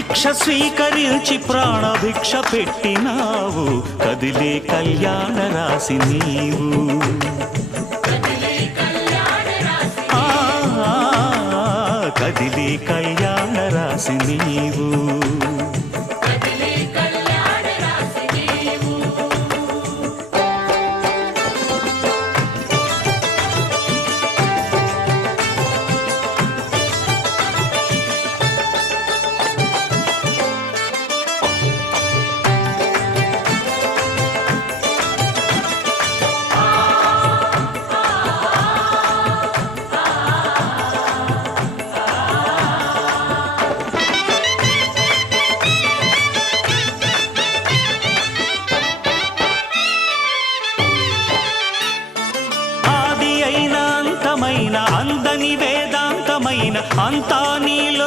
భిక్ష స్వీకరించి ప్రాణభిక్ష పెట్టినావు కదిలే కళ్యాణ రాశి నీవు కదిలే కళ్యాణ రాశి నీవు అందని వేదాంతమైన అంతా నీలో